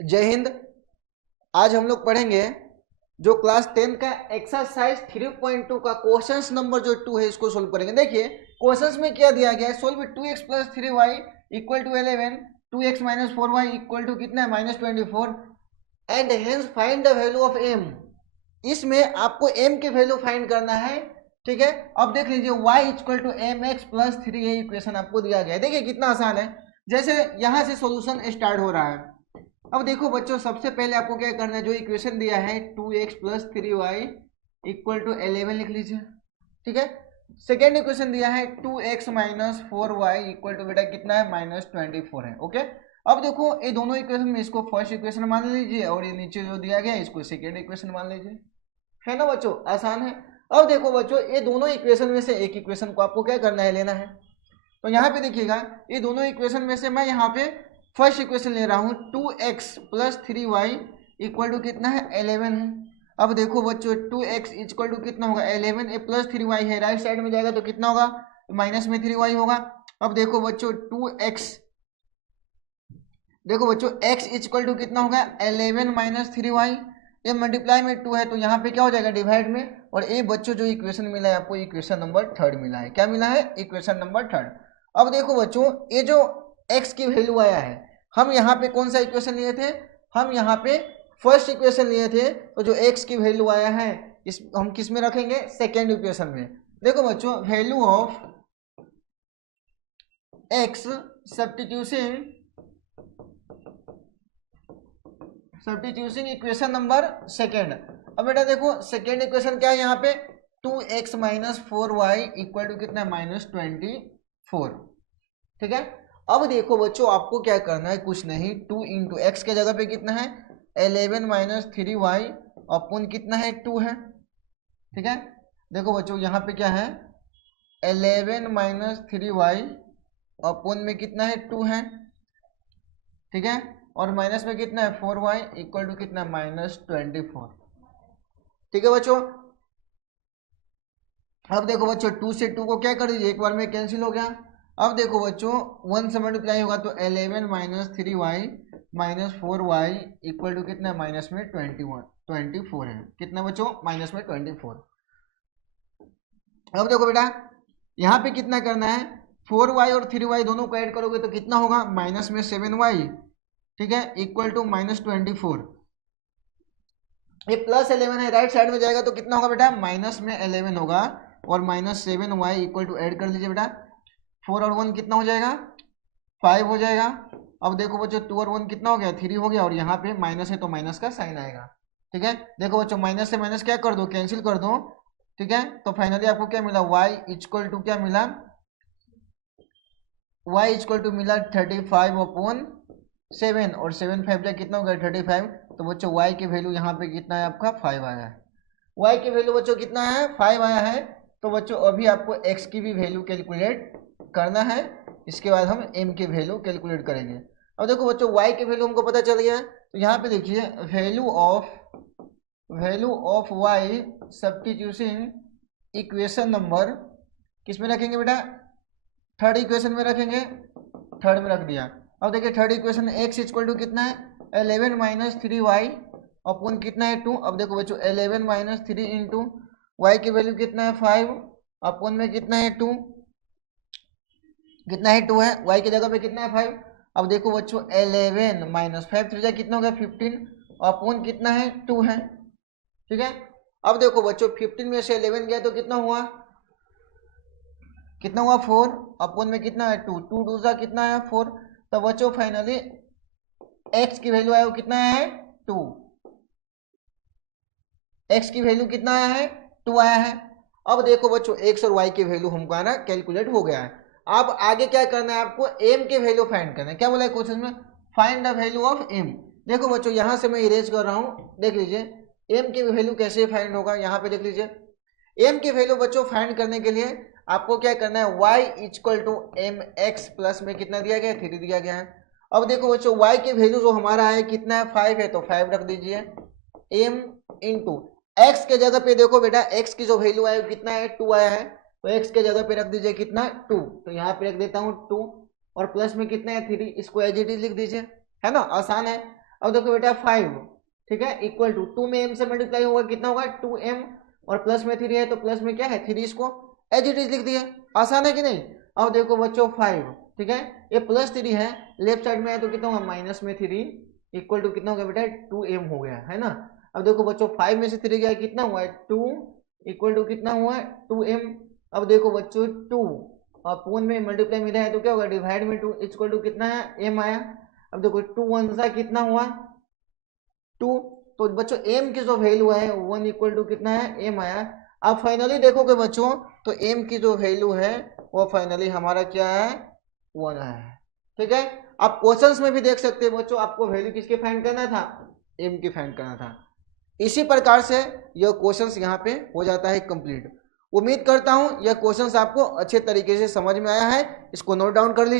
जय हिंद। आज हम लोग पढ़ेंगे जो क्लास 10 का एक्सरसाइज 3.2 का क्वेश्चंस नंबर जो 2 है इसको सोल्व करेंगे। देखिए क्वेश्चंस में क्या दिया गया है, solve 2x plus 3y equal to 11, 2x minus 4y equal to कितना है minus 24 and hence find the value of m। इसमें आपको m की वैल्यू फाइंड करना है, ठीक है। अब देख लीजिए y equal to M X plus 3 ये इक्वेशन आपको दिया गया है। देखिए कितना आसान है, जैसे यहां से सॉल्यूशन स्टार्ट हो रहा है। अब देखो बच्चों, सबसे पहले आपको क्या करना है, जो इक्वेशन दिया है 2x plus 3y equal to 11 लिख लीजिए, ठीक है। सेकेंड इक्वेशन दिया है 2x minus 4y equal to बेटा कितना है माइनस 24 है, ओके। अब देखो ये दोनों इक्वेशन में इसको फर्स्ट इक्वेशन मान लीजिए और ये नीचे जो दिया गया है इसको सेकेंड इक्वेशन मान लीजिए, है ना बच्चों, आसान है। अब देखो बच्चों, ये दोनों इक्वेशन में से एक इक्वेशन को आपको क्या करना है, लेना है। तो यहाँ पे देखिएगा, ये दोनों इक्वेशन में से मैं यहाँ पे फर्स्ट इक्वेशन ले रहा हूँ 2x plus 3y equal to कितना है 11 है। अब देखो बच्चों 2x इक्वल टू कितना होगा 11, ए प्लस 3y है, राइट साइड में जाएगा तो कितना होगा माइनस में 3y होगा। अब देखो बच्चों 2x, देखो बच्चों x इक्वल टू कितना होगा 11 माइनस 3y, ये मल्टीप्लाई में 2 है तो यहाँ पे क्या हो जाएगा डिवाइड में। और ये बच्चों जो इक्वेशन मिला है आपको, इक्वेशन नंबर 3 मिला है। क्या मिला है, इक्वेशन नंबर 3। अब देखो बच्चों, ये जो x की वैल्यू आया है, हम यहाँ पे कौन सा इक्वेशन लिए थे, हम यहाँ पे फर्स्ट इक्वेशन लिए थे। तो जो x की वैल्यू आया है इस हम किस में रखेंगे, सेकेंड इक्वेशन में। देखो बच्चों, value of x substitution equation number second. अब बेटा देखो सेकेंड इक्वेशन क्या है यहाँ पे 2x minus 4y equal to कितना है माइनस 24, ठीक है। अब देखो बच्चों, आपको क्या करना है, कुछ नहीं, 2 इंटू एक्स के जगह पे कितना है 11 माइनस 3y अपन कितना है 2 है, ठीक है। देखो बच्चों यहाँ पे क्या है 11 माइनस 3y अपन में कितना है 2 है, ठीक है। और माइनस में कितना है 4y इक्वल टू कितना माइनस 24, ठीक है बच्चों। अब देखो बच्चों 2 से 2 को क्या कर दीजिए, एक बार में कैंसिल हो गया। अब देखो बच्चों 1 से मल्टीप्लाई होगा तो 11 minus 3y minus 4y equal to कितना माइनस में 24 है, कितना बच्चों माइनस में 24। अब देखो बेटा यहाँ पे कितना करना है 4y और 3y दोनों को ऐड करोगे तो कितना होगा माइनस में 7y, ठीक है, इक्वल टू माइनस 24। ये प्लस 11 है, राइट साइड में जाएगा तो कितना होगा बेटा माइनस में 11 होगा और minus 7y equal to add कर लीजिए बेटा, 4 और 1 कितना हो जाएगा 5 हो जाएगा। अब देखो बच्चों 2 और 1 कितना हो गया 3 हो गया और यहाँ पे माइनस है तो माइनस का साइन आएगा, ठीक है। देखो बच्चों माइनस से माइनस क्या कर दो, कैंसिल कर दो, ठीक है। तो फाइनली आपको क्या मिला y इक्वल टू क्या मिला, y इक्वल टू मिला 35/7 और 7 5 जा कितना हो गया 35। तो बच्चों y की वैल्यू यहाँ पे कितना है आपका 5 आया है, y की वैल्यू बच्चों कितना है 5 आया है। तो बच्चों अभी आपको x की भी वैल्यू कैलकुलेट करना है, इसके बाद हम m की वैल्यू कैलकुलेट करेंगे। अब देखो बच्चों y की वैल्यू हमको पता चल गया है, तो यहाँ पे देखिए value of y substitution equation number किस में रखेंगे बेटा, थर्ड इक्वेशन में रखेंगे, थर्ड में रख दिया। अब देखिए third equation x equal to कितना है 11 माइनस 3y अपन कितना है 2। अब देखो बच्चों 11 माइनस 3 इंटू वाई की वैल्यू कितना है 5 अपन में कितना है 2, कितना है 2 है, y की जगह पे कितना है 5। अब देखो बच्चों 11 माइनस 5 3 कितना हो गया 15 अपन कितना है 2 है, ठीक है। अब देखो बच्चों 15 में से 11 गया तो कितना हुआ 4 अपन में कितना है 2, 2 दूसरा कितना है 4। तो बच्चों फाइनली x की वैल्यू आया वो कितना है 2, x की वैल्यू कितना आया है 2 आया है। अब देखो बच्चों x और y की वैल्यू हमको आना कैलकुलेट हो गया है। अब आगे क्या करना है आपको m की वैल्यू फाइंड करना है। क्या बोला है क्वेश्चन में, find the value of m। देखो बच्चों यहाँ से मैं इरेज कर रहा हूँ, देख लीजिए m की वैल्यू कैसे फाइंड होगा, यहाँ पे देख लीजिए m की वैल्यू बच्चों फाइंड करने के लिए आपको क्या करना है y equal to M X plus में कितना दिया गया है 3 दिया गया है। अब देखो बच्चों y की वैल्यू जो हमारा है कितना है 5 है तो 5 रख दीजिए, m इंटू x के जगह पे देखो बेटा x की जो वैल्यू है कितना है 2 आया है तो x के जगह पे रख दीजिए कितना 2, तो यहाँ पे रख देता हूँ 2 और प्लस में कितना है 3, इसको एज इट इज लिख दीजिए, है ना, आसान है। अब देखो बेटा 5, ठीक है, इक्वल टू 2 में m से मल्टीप्लाई होगा, कितना होगा 2m, और प्लस में 3 है तो प्लस में क्या है 3, इसको एज इट इज लिख दिया, आसान है कि नहीं। अब देखो बच्चों 5, ठीक है, ये प्लस 3 है, लेफ्ट साइड में है तो कितना होगा माइनस में 3, इक्वल टू कितना हो गया बेटा 2m हो गया, है ना। अब देखो बच्चों 5 में से 3 गया, कितना हुआ है 2, इक्वल टू कितना हुआ है 2m। अब देखो बच्चों 2 और पूर्ण में मल्टीप्लाई में है तो क्या होगा डिवाइड में 2, इक्वल टू कितना है m आया। अब देखो 2 1 सा कितना हुआ 2, तो बच्चों m की जो वैल्यू है 1 इक्वल टू कितना है m आया। अब फाइनली देखोगे बच्चों तो m की जो वैल्यू है वो फाइनली हमारा क्या है 1 है, ठीक है। आप क्वेश्चंस में भी देख सकते हैं बच्चों, आपको वैल्यू किसके फाइंड करना था m की फाइंड करना था। इसी प्रकार से यह क्वेश्चंस यहाँ पे हो जाता है कंप्लीट। उम्मीद करता हूँ यह क्वेश्चंस आपको अच्छे तरीके से समझ में आया है, इसको नोट डाउन कर लीजिए।